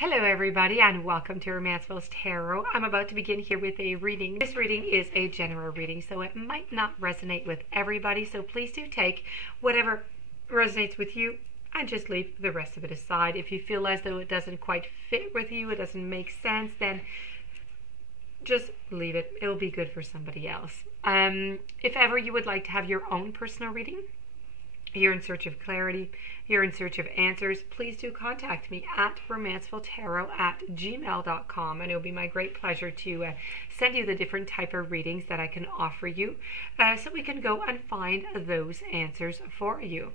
Hello everybody and welcome to Romancefull's Tarot. I'm about to begin here with a reading. This reading is a general reading, so it might not resonate with everybody, so please do take whatever resonates with you and just leave the rest of it aside. If you feel as though it doesn't quite fit with you, it doesn't make sense, then just leave it. It'll be good for somebody else. If ever you would like to have your own personal reading, you're in search of clarity, you're in search of answers, please do contact me at romancefulltarot@gmail.com, and it'll be my great pleasure to send you the different type of readings that I can offer you so we can go and find those answers for you.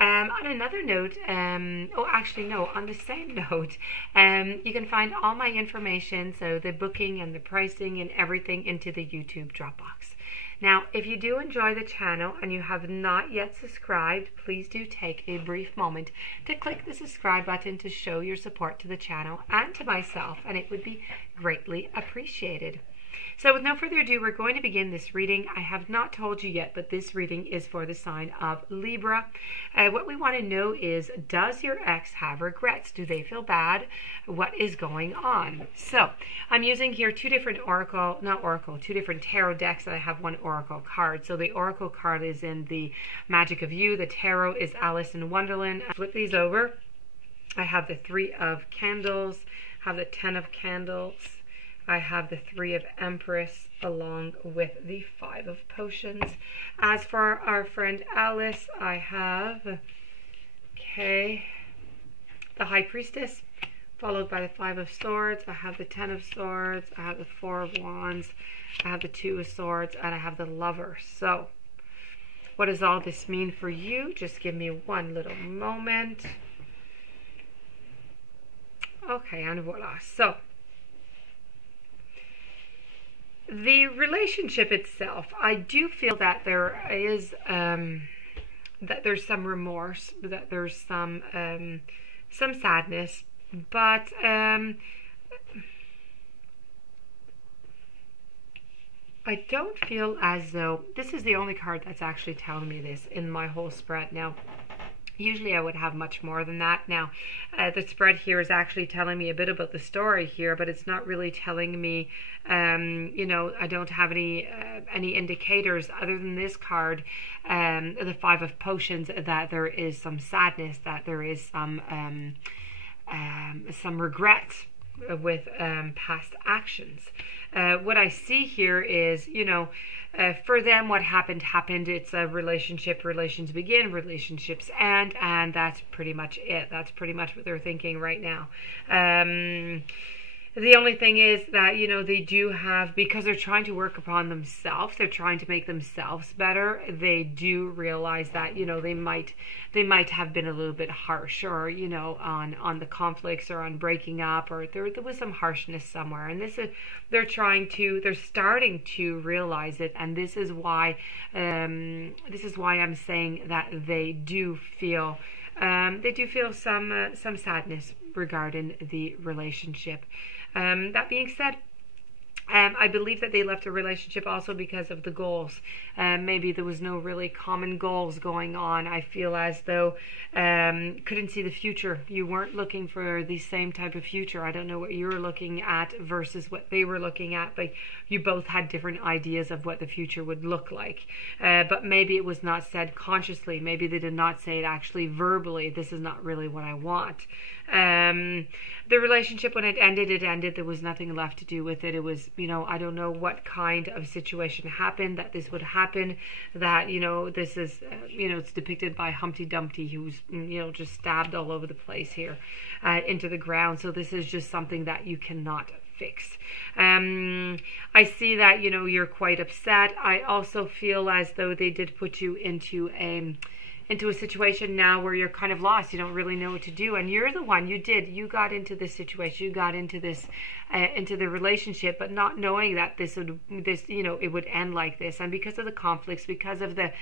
On another note, on the same note, you can find all my information, so the booking and the pricing and everything, into the YouTube Dropbox. Now, if you do enjoy the channel and you have not yet subscribed, please do take a brief moment to click the subscribe button to show your support to the channel and to myself, and it would be greatly appreciated. So with no further ado, we're going to begin this reading. I have not told you yet, but this reading is for the sign of Libra. What we want to know is, does your ex have regrets? Do they feel bad? What is going on? So I'm using here two different two different tarot decks. I have one oracle card. So the oracle card is in the Magic of You. The tarot is Alice in Wonderland. I flip these over. I have the Three of Candles, I have the Ten of Candles, I have the Three of Empress, along with the Five of Potions. As for our friend Alice, I have, the High Priestess, followed by the Five of Swords. I have the Ten of Swords, I have the Four of Wands, I have the Two of Swords, and I have the Lover. So, what does all this mean for you? Just give me one little moment. Okay, and voila. So, the relationship itself, I do feel that there is that there's some remorse, that there's some sadness, but I don't feel as though this is the only card that's actually telling me this in my whole spread. Now, usually I would have much more than that. Now, the spread here is actually telling me a bit about the story here, but it's not really telling me, I don't have any indicators other than this card, the Five of Potions, that there is some sadness, that there is some regret with past actions. What I see here is, for them, what happened. It's a relationship. Relations begin, relationships end, and that's pretty much it. That's pretty much what they're thinking right now. The only thing is that, they do have, because they're trying to work upon themselves, they're trying to make themselves better, they do realize that, they might have been a little bit harsh, or, on the conflicts, or on breaking up, or there was some harshness somewhere. And they're starting to realize it. And this is why I'm saying that they do feel some sadness regarding the relationship. That being said, I believe that they left a relationship also because of the goals. Maybe there was no really common goals going on. I feel as though couldn't see the future. You weren't looking for the same type of future. I don't know what you were looking at versus what they were looking at, but you both had different ideas of what the future would look like. But maybe it was not said consciously. Maybe they did not say it actually verbally. This is not really what I want. The relationship, when it ended. There was nothing left to do with it. It was, I don't know what kind of situation happened that this would happen, that, this is, it's depicted by Humpty Dumpty, who's, just stabbed all over the place here, into the ground. So this is just something that you cannot fix. I see that, you're quite upset. I also feel as though they did put you into a situation now where you're kind of lost. You don't really know what to do, and you're the one, you got into this situation, you got into this into the relationship, but not knowing that it would end like this. And because of the conflicts, because of the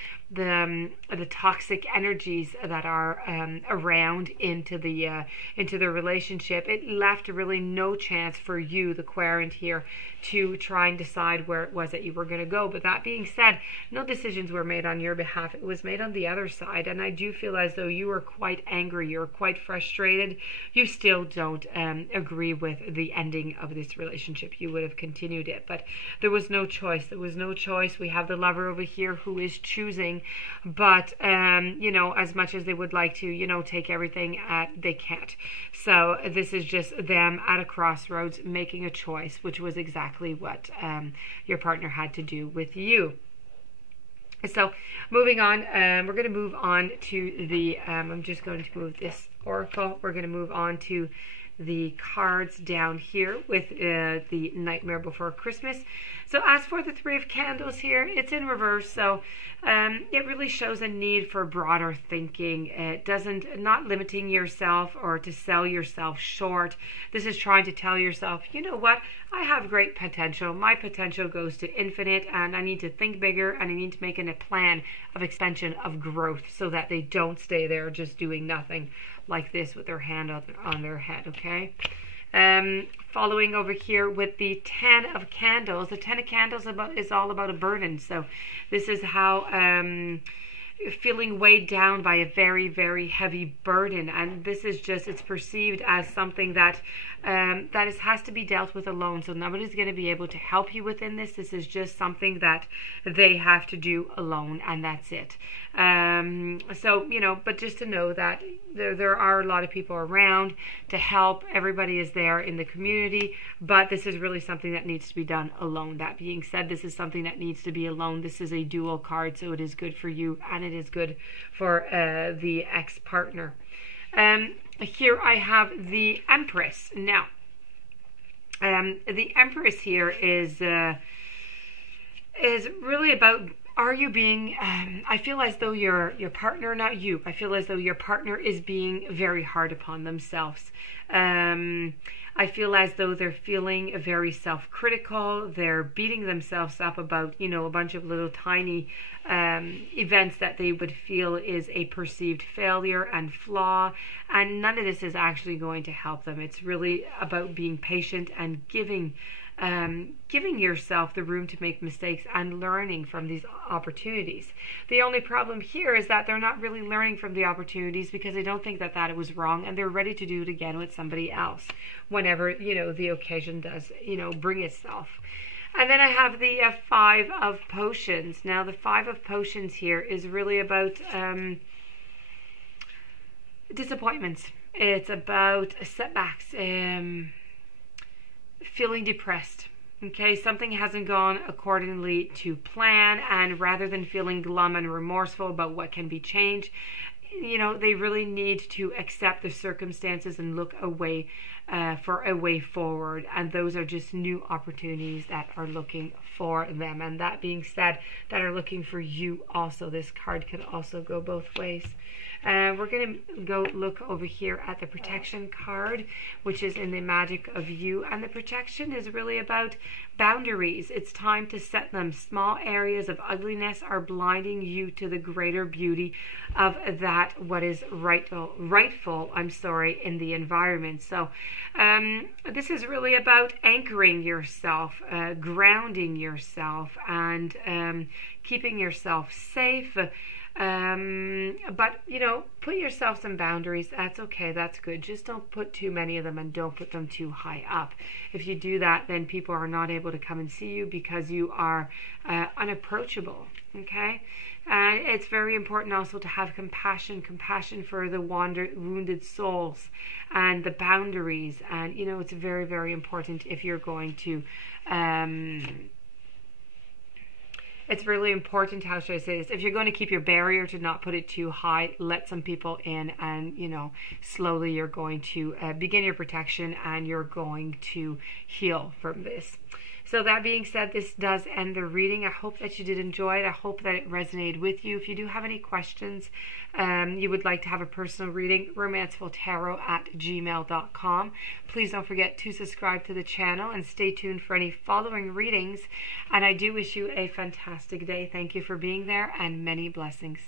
toxic energies that are around into the relationship, it left really no chance for you, the querent here, to try and decide where it was that you were going to go. But that being said, no decisions were made on your behalf. It was made on the other side. side, and I do feel as though you are quite angry, you're quite frustrated. You still don't agree with the ending of this relationship. You would have continued it, but there was no choice. There was no choice. We have the Lover over here who is choosing, but you know, as much as they would like to, you know, take everything, they can't. So this is just them at a crossroads making a choice, which was exactly what your partner had to do with you. So moving on, we're going to move on to the, I'm just going to move this oracle. We're going to move on to the cards down here with the Nightmare Before Christmas. So as for the Three of Candles here, it's in reverse. So it really shows a need for broader thinking. It doesn't, not limiting yourself or to sell yourself short. This is trying to tell yourself, you know what, I have great potential. My potential goes to infinite, and I need to think bigger, and I need to make a plan of expansion, of growth, so that they don't stay there just doing nothing like this with their hand on their head, okay? Following over here with the Ten of Candles. The Ten of Candles is all about a burden. So this is how feeling weighed down by a very, very heavy burden, and this is just, it's perceived as something that has to be dealt with alone. So nobody's going to be able to help you within this. This is just something that they have to do alone, and that's it. So, you know, but just to know that there are a lot of people around to help. Everybody is there in the community, but this is really something that needs to be done alone. That being said, this is something that needs to be alone. This is a dual card, so it is good for you and it is good for the ex-partner. Here I have the Empress. Now, the Empress here is really about, are you being, I feel as though your partner, not you, I feel as though your partner is being very hard upon themselves. I feel as though they're feeling very self-critical. They're beating themselves up about, you know, a bunch of little tiny events that they would feel is a perceived failure and flaw, and none of this is actually going to help them. It's really about being patient and giving yourself the room to make mistakes and learning from these opportunities. The only problem here is that they're not really learning from the opportunities because they don't think that it was wrong, and they're ready to do it again with somebody else whenever, you know, the occasion does, you know, bring itself. And then I have the Five of Potions. Now the Five of Potions here is really about disappointments. It's about setbacks, feeling depressed. Okay, something hasn't gone accordingly to plan, and rather than feeling glum and remorseful about what can be changed, you know, they really need to accept the circumstances and look away for a way forward. And those are just new opportunities that are looking for them. And that being said, that are looking for you also. This card can also go both ways. We're going to go look over here at the protection card, which is in the Magic of You. And the protection is really about boundaries. It's time to set them. Small areas of ugliness are blinding you to the greater beauty of that what is rightful in the environment. So this is really about anchoring yourself, grounding yourself, and keeping yourself safe. But, you know, put yourself some boundaries. That's okay. That's good. Just don't put too many of them, and don't put them too high up. If you do that, then people are not able to come and see you because you are unapproachable. Okay? And it's very important also to have compassion for the wounded souls and the boundaries. And, you know, it's very, very important if you're going to it's really important, how should I say this, if you're going to keep your barrier, to not put it too high, let some people in, and, you know, slowly you're going to begin your protection, and you're going to heal from this. So that being said, this does end the reading. I hope that you did enjoy it. I hope that it resonated with you. If you do have any questions, you would like to have a personal reading, romancefulltarot@gmail.com. Please don't forget to subscribe to the channel and stay tuned for any following readings. And I do wish you a fantastic day. Thank you for being there, and many blessings.